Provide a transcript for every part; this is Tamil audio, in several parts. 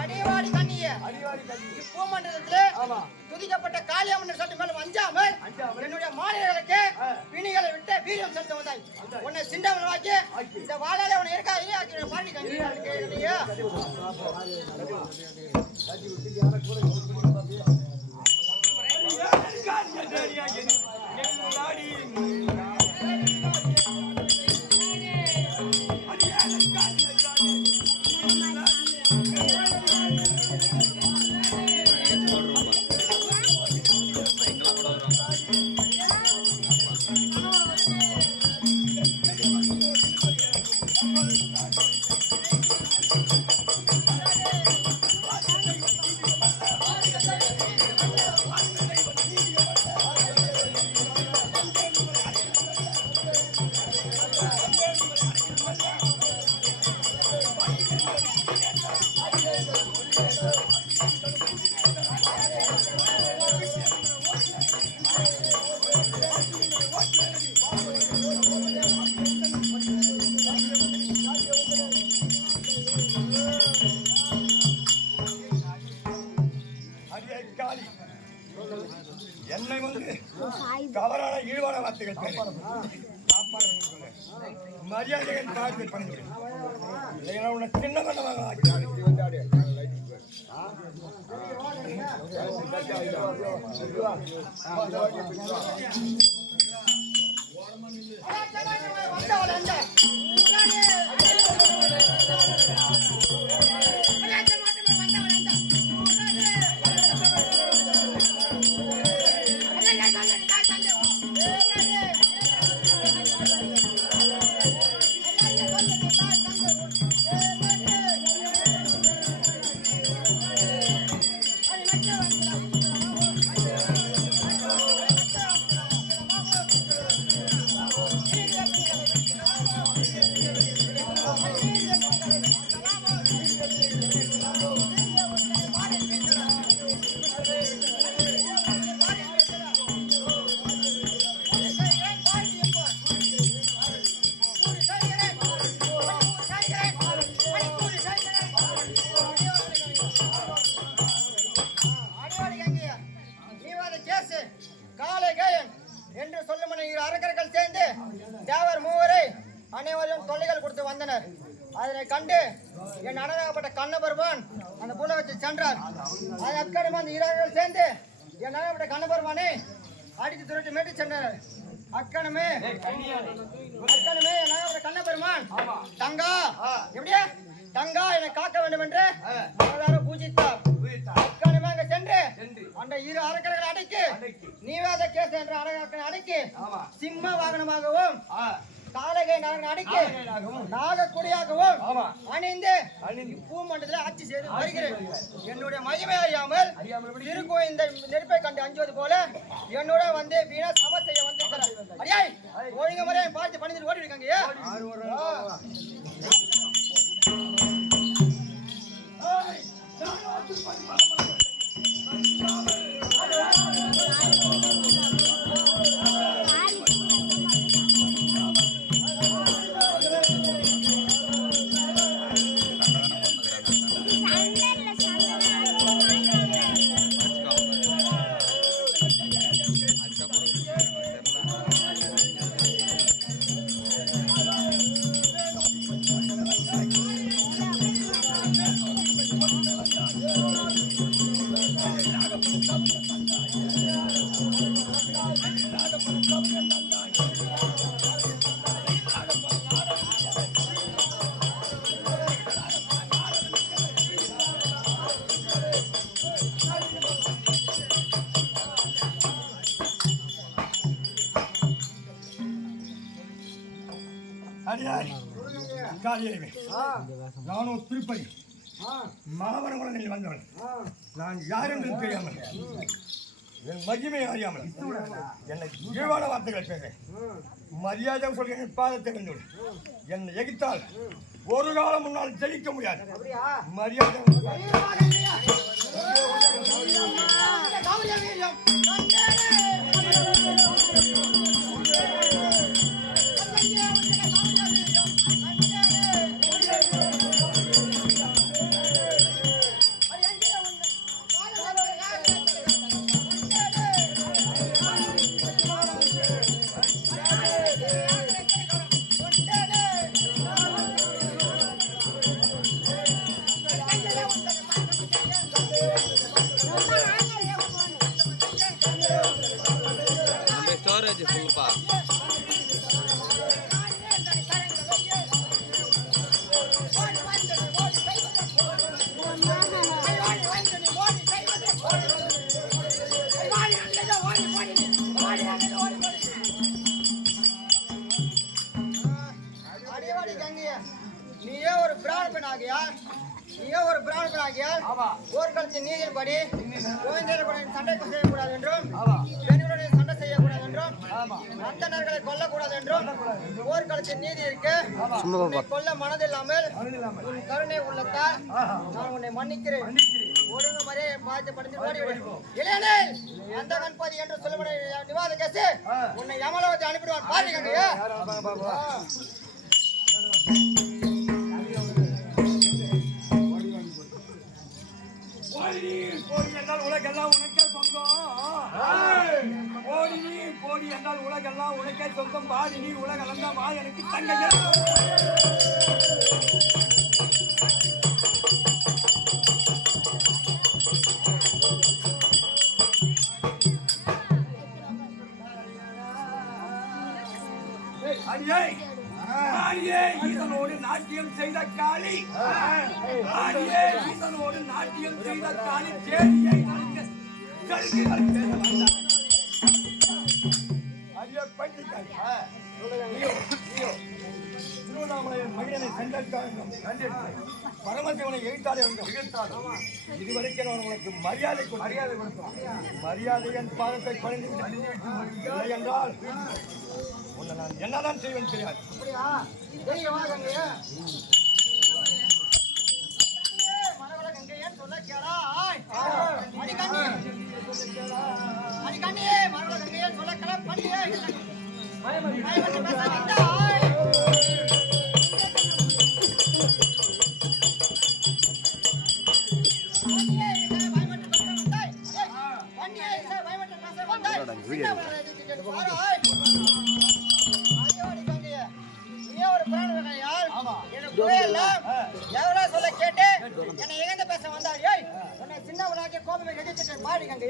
அடிவாடி கண்ணிய இப்போமண்டலத்திலே துதிக்கப்பட்ட காளியம்மன் சட்டு மேலும் அஞ்சாமல் என்னுடைய மாநிலங்களுக்கு பிணிகளை விட்டு வீரியம் செலுத்த வந்தாய். உன்னை சிண்டவன் வாக்கி இந்த வாழாலே உன்னை இருக்கா பாண்டி கண்ணி என்னை வந்து தவறான ஈடுபாட வார்த்தைகள் மரியாதைகள் பார்த்து பண்ணிவிடு. இல்லைன்னா உன்னை சின்ன பண்ணமாக என்று சொல்லும் அரக்கர்கள் சேர்ந்து தேவர் மூவரை அனைவரும் தொல்லைகள் கொடுத்து வந்தனர். அதனை கண்டு என் அனதாகப்பட்ட கண்ணபெருமான் அந்த புல வச்சு சென்றார். அது அக்கடமா அந்த இரவர்கள் சேர்ந்து என் அனதாகப்பட்ட கண்ணபெருமானை அடித்து துரட்டி மேட்டு சென்றனர். அக்கணமே என் அனதாகப்பட்ட கண்ணபெருமான் தங்கா எப்படியா தங்கா என்னை காக்க வேண்டும் என்று பூஜித்தார். அக்கணமே அங்க சென்று அந்த இரு அரக்கர்களை அடக்கி நீவாத கேஸ் என்ற அரக்கனை அடக்கி சிம்ம வாகனமாகவும் காலகை நகரன் அடக்கி நாகக்குடியாகவும் அணிந்து பூமண்டலத்தில் ஆட்சி செய்து வருகிறேன். என்னுடைய மகிமை அறியாமல் இருக்கும் இந்த நெருப்பை கண்டு அஞ்சுவது போல என்னோட வந்து வீணா சம செய்ய வந்திருக்கிறார். அடியாய் ஒழுங்கு முறையை பார்த்து பண்ணிட்டு ஓடி இருக்காங்க. நானும் திருப்பதி மாவரங்குளத்தில் வந்தவன். நான் யார் என்று தெரியாமல் என் மகிமை அறியாமல் என்னை இழிவான வார்த்தைகளை பேசுறேன். மரியாதை சொல்கிறேன். பாதத்தை கண்டு என்னை எகித்தால் ஒரு காலம் முன்னால் ஜெயிக்க முடியாது. மரியாதை நீயே ஒரு பிராமணன் ஆகியால் போர்க்களத்தின் நீதியின்படி கோவிந்தனுடன் சண்டை செய்யக்கூடாது என்றும் பெண்களுடைய சண்டை செய்யக்கூடாது என்றும் அந்தணர்களை கொல்லக்கூடாது என்றும் போர்க்களத்தின் நீதி இருக்கு. உன்னை கொல்ல மனதில்லாமல் உன் கருணை உள்ளத்தால் நான் உன்னை மன்னிக்கிறேன். ஒழுங்கு முறையை பாதிப்படுத்தி ஓடிவிடு. இல்லையெனில் அந்த கண்பதி என்று சொல்லுவதை நிவாத கேசு உன்னை யமலோகத்தை அனுப்பிடுவான். பாருங்க கோடி என்றால் உலகெல்லாம் உனக்கே சொந்தம். கோடி நீர் கோடி என்றால் உலகெல்லாம் உனக்கே சொந்தம். பாடி நீர் உலகளந்த வா எனக்கு தங்கையா. ஆடியே ஈசனோடு நாட்டியம் செய்த காளி. ஆடியே ஈசனோடு நாட்டியம் செய்த காளி. சேரியை திருவண்ணாமலையின் மகிழனை பரமசிவனை எதிர்த்தாலும் இதுவரைக்கும் நான் உனக்கு மரியாதை கொடுத்தோம். மரியாதையின் பாதத்தை பணிந்து என்றால் உன்னை நான் என்னதான் செய்வேன் தெரியாது. சொல்ல கேட்டு என்னை இழந்து பேச வந்தாய். உன்னை சின்னவனாக கோபமே எதிர்த்து மாடிக்கங்க.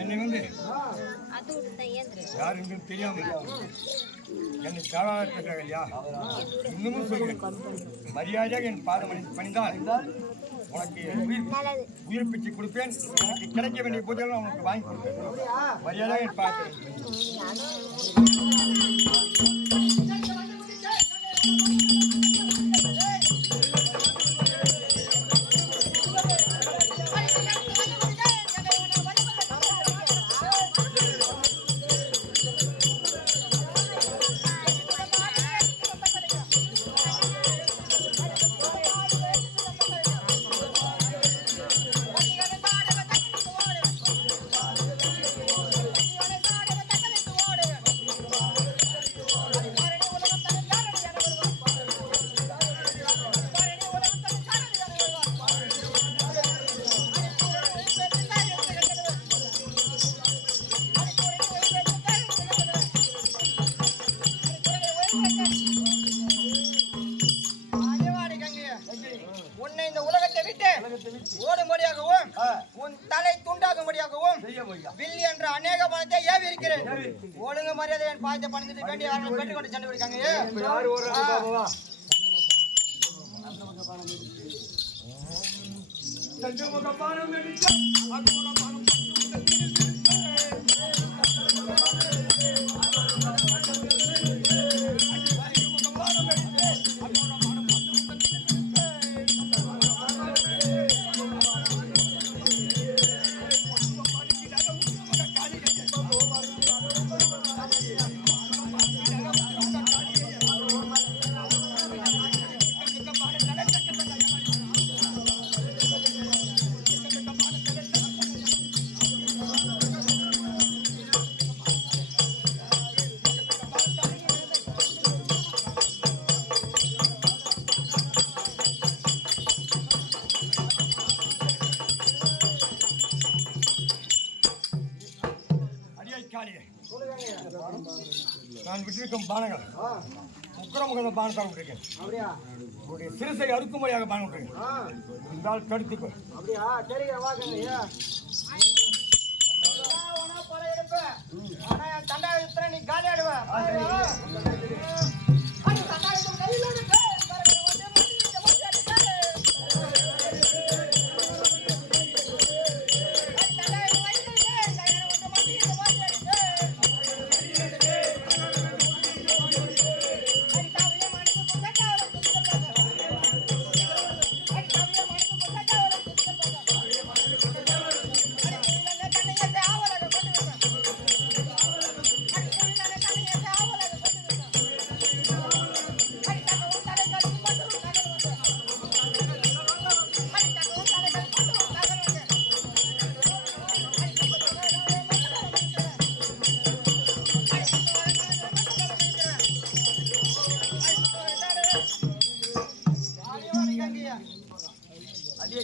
என்னை வந்து யார் என்று தெரியாமல் என்னை சாதாரண இன்னமும் சொல்கிறேன். மரியாதையாக என் பாதம் பணிந்தால் உனக்கு உயிர் பிச்சை கொடுப்பேன். எனக்கு கிடைக்க வேண்டிய போதெல்லாம் உனக்கு வாங்கி கொடுப்பேன். மரியாதையாக என் பாதம் உன்னை இந்த உலகத்தை விட்டு ஓடும்படியாகவும் உன் தலை துண்டாகும்படியாகவும் வில்லி என்ற அநேக பணத்தை ஏவி இருக்கிறேன். ஒழுங்கு மரியாதை என் பாயத்தை பணிந்துட்டு வேண்டிய யாரும் பெற்றுக்கொண்டு சென்று விடுக்காங்க. காளியே நான் விட்டிருக்கும் பானங்கள் உக்கரமுக பானத்தால் விட்டிருக்கேன். அப்படியா? உங்களுடைய சிறுசை அறுக்கும்படியாக பானம் விட்டிருக்கேன். இருந்தால் தடுத்துக்கோ. அப்படியா? சரிங்க வாங்க. ஆனா என் தண்டாயுதத்துல நீ காலி ஆடுவ.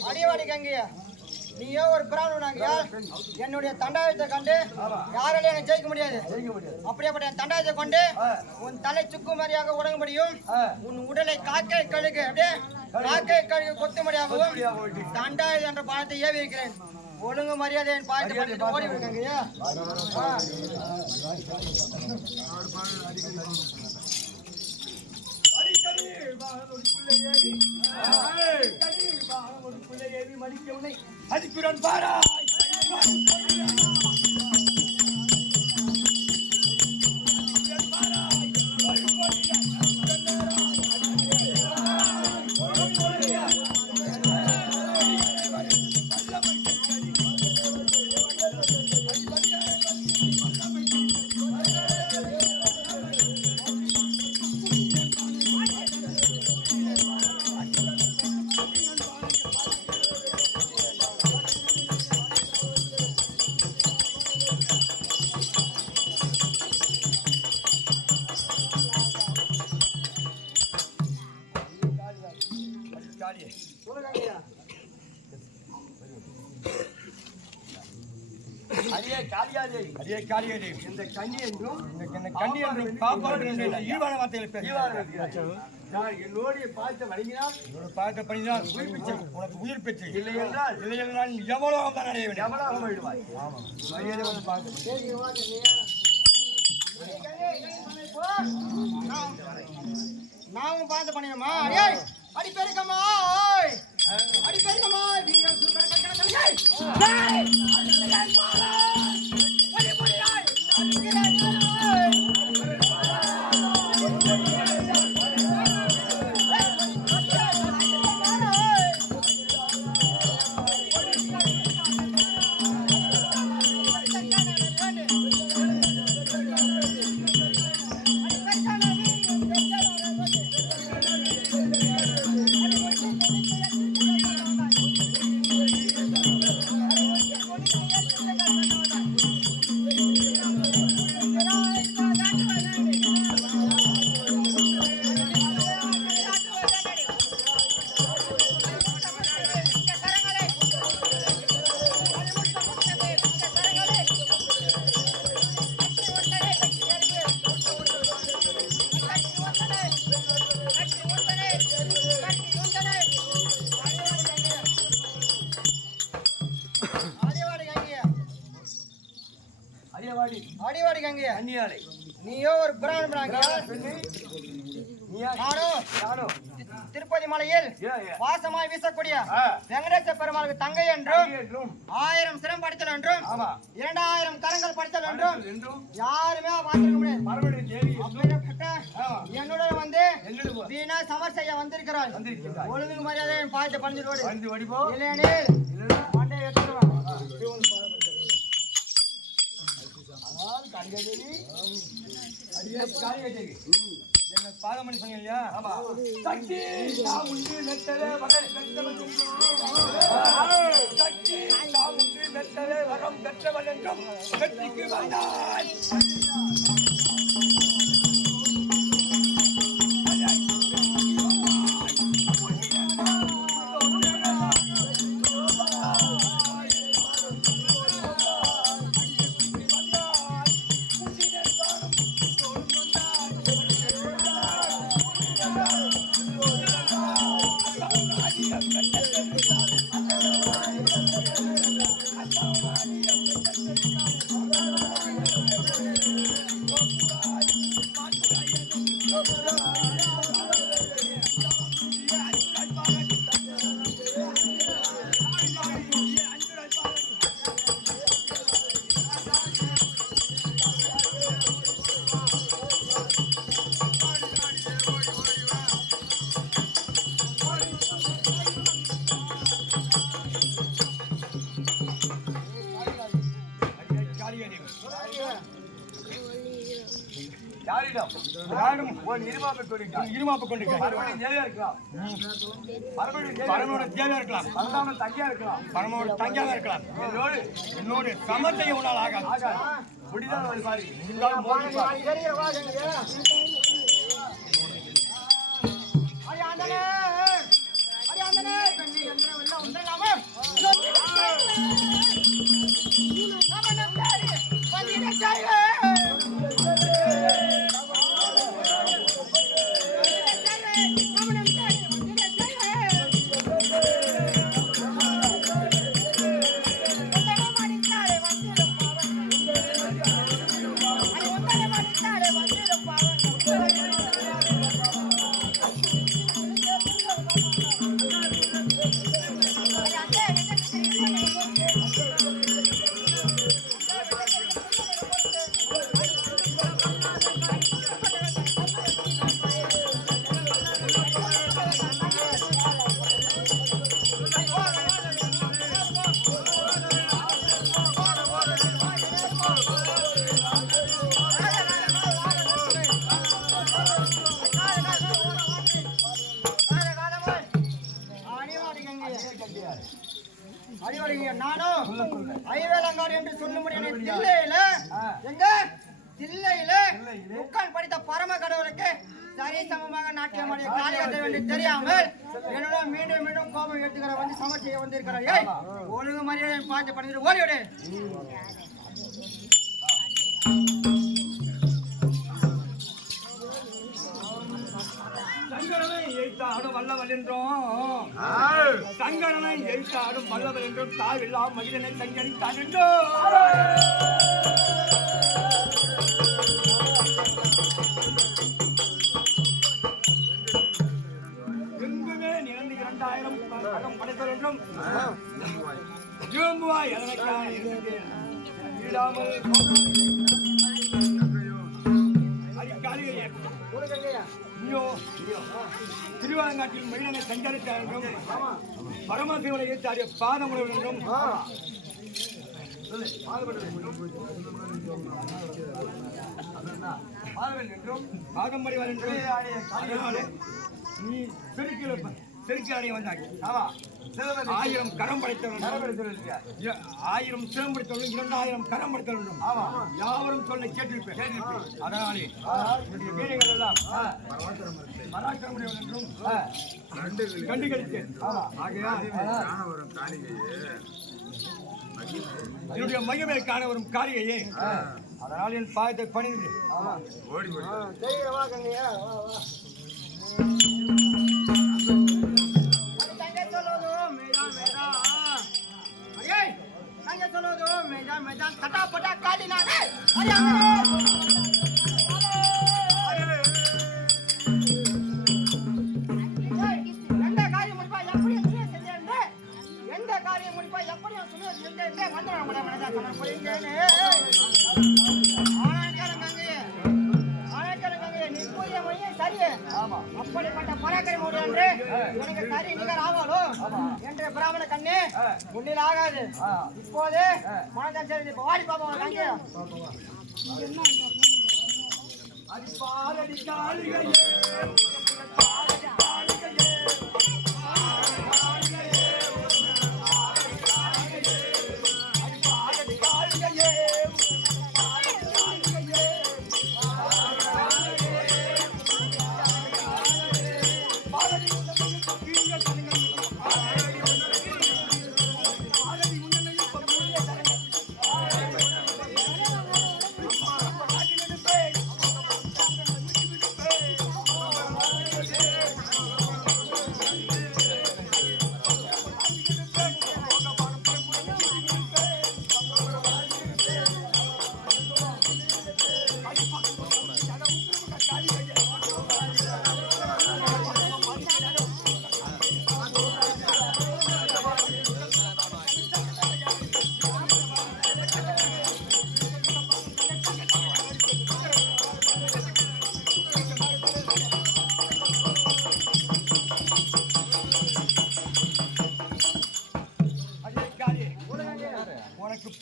அடிவாடி கங்கையா, நீயோ ஒரு பிராமணனாகியா என்னுடைய தண்டாயத்தை கண்டு யாராலையும் எனக்கு ஜெயிக்க முடியாது. அப்படியேப்பட்ட என் தண்டாயத்தை கொண்டு உன் தலை சுக்குமாரியாக உடங்கும்படியும் உன் உடலை காக்கை கழுகு அப்படியே காக்கை கழுகு கொத்தும்படியாகவும் தண்டாயுதம் என்ற பானத்தை ஏவி இருக்கிறேன். ஒழுங்கு மரியாதை என் பாயத்தை ஓடி விடுங்கய்யா. அடிக்குடன் பாராய் இந்த கண்ணி என்றும் காப்பாற்று ஈவான வார்த்தைகளை என்னோடைய பாயத்தை வழங்கினால் பாயத்தை பண்ணினால் உனக்கு உயிர் பெற்று இல்லை என்றால் எவ்வளவு தான் அடைய வேண்டும் எவ்வளவு போயிடுவாய். நாமும் பார்த்து பண்ணிடுமா? அடி பெருக்கமா அடி பெருக்கமா அடிவாடி கங்கையா, நீயோ ஒரு பிராமணனாகியா நானும் திருப்பதி மலையில் வாசமாய் வீசக்கூடிய வெங்கடேச பெருமாளுக்கு தங்கை என்றும் 1000 சிரம் படித்தல் என்றும் 2000 கரங்கள் படித்தல் என்றும் யாருமே பார்த்திருக்க முடியாது. என்னுடன் வந்து வீணா சமர் செய்ய வந்திருக்கிறாள். ஒழுங்கு மரியாதை பாயத்தை பண்ணிட்டு இல்லையெனில் மண்டை எடுத்துருவான். பாதமணி சொன்னீங்க சக்தி உண்டு நெட்டலே வரம் பெற்றவன் என்றும் வெற்றிக்கு வந்தாய். யாரிடம் யாரும் உன் இருமாப்பை கொண்டிருக்கான் இருமாப்பை கொண்டிருக்கான் மறுபடியும் தேவையா இருக்கலாம் பரமோட தேவையா இருக்கலாம் பரமாவோட தங்கியா இருக்கலாம் பரமோட தங்கியாக இருக்கலாம் என்னோடு சமம் செய்ய உன்னால் ஆகாது முடிதான் ஒரு மாதிரி முடிந்தாலும் மோதி நானும் ஐவேலங்காடு என்று சொல்ல முடியும். தில்லையில முக்கால் படித்த பரம கடவுளுக்கு சரி சமமாக நாட்டியமாடிய காளியத்தை வேண்டி தெரியாமல் என்னோட மீண்டும் மீண்டும் கோபம் எடுத்துக்கிற வந்து சமர்ச்சியை வந்திருக்கிறார். ஒழுங்கு மரியாதை பார்த்து பண்ணிட்டு ஓடிவிடு. வல்லவல் என்றும் சங்கரனை எழுத்தாடும் வல்லவல் என்றும் தாவில்லா மகிழனை சங்கரித்தான் என்றும் எங்குமே நிறந்து 2000 கரம் படைத்தல் என்றும் ஜூம்புவாய் எதனைக்காக இருந்தேன் விடாமல் அடிக்காலிகையே திருவாலங்காட்டில் மனிதனை சஞ்சரித்த என்றும் பரமசிவனை ஏற்றாடிய பாதமுடன் என்றும் பாதம்படிவார் என்றும் நீ செருக்கி அடைய வந்தாங்க. 1000 கரம் படைத்தவர்கள் 1000 சிரம் படைத்தவர்கள் 2000 கரம் படைத்தவர்களும் யாவரும் சொல்ல கேட்டிருப்பேன். அதனாலே வீரர்கள் எல்லாம் பராக்கிரமுடையவர்கள் என்றும் கண்டுகளித்தேன். என்னுடைய மகிமை காண வரும் காரிகையே அதனால் என் பாயத்தை பணிந்து அப்படிப்பட்ட பராக்கிரமம் என்று எனக்கு சரி நிகர் ஆவாலோ என்று பிராமண கண்ணே முன்னில் ஆகாது. இப்போது மனதாச்சரி வாடி பாப்பா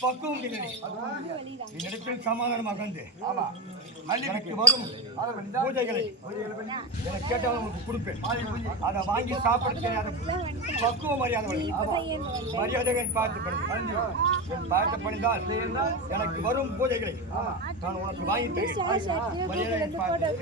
பக்குவம் இல்லை. என்னிடத்தில் சமாதானமாக வந்து எனக்கு வரும் பூஜைகளை எனக்கு கேட்டாலும் உங்களுக்கு கொடுப்பேன். அதை வாங்கி சாப்பிட தெரியாத பக்குவம் மரியாதை பார்த்து பணிந்தால் எனக்கு வரும் பூஜைகளை நான் உனக்கு வாங்கி தருகிறேன். மரியாதை பார்த்து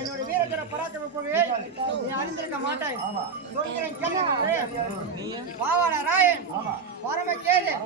என்னோட வீரத்தர பராக்கிரம புகழை நீ அறிந்திருக்க மாட்டாய். சொல்கிறேன் கேளு. பாவாடா ராயன் பரம கேது